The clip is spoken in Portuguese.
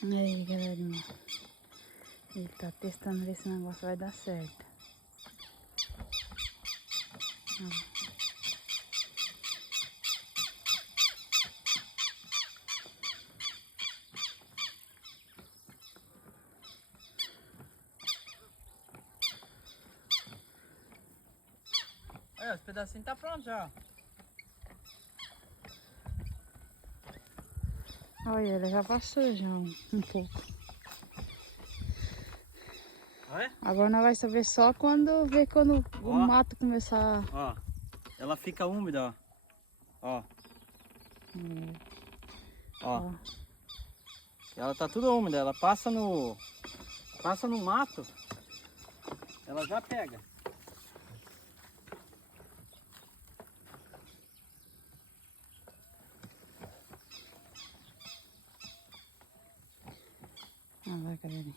Aí, galerinha. Ele tá testando ver se o negócio vai dar certo. Aí, os pedacinhos tá pronto já. Olha, ele já passou já um pouco. Olha. Agora nós vai saber só quando o mato começar. Ó, ela fica úmida, ó. Ó. Ela tá tudo úmida, ela passa no mato, ela já pega. Vai, galerinha.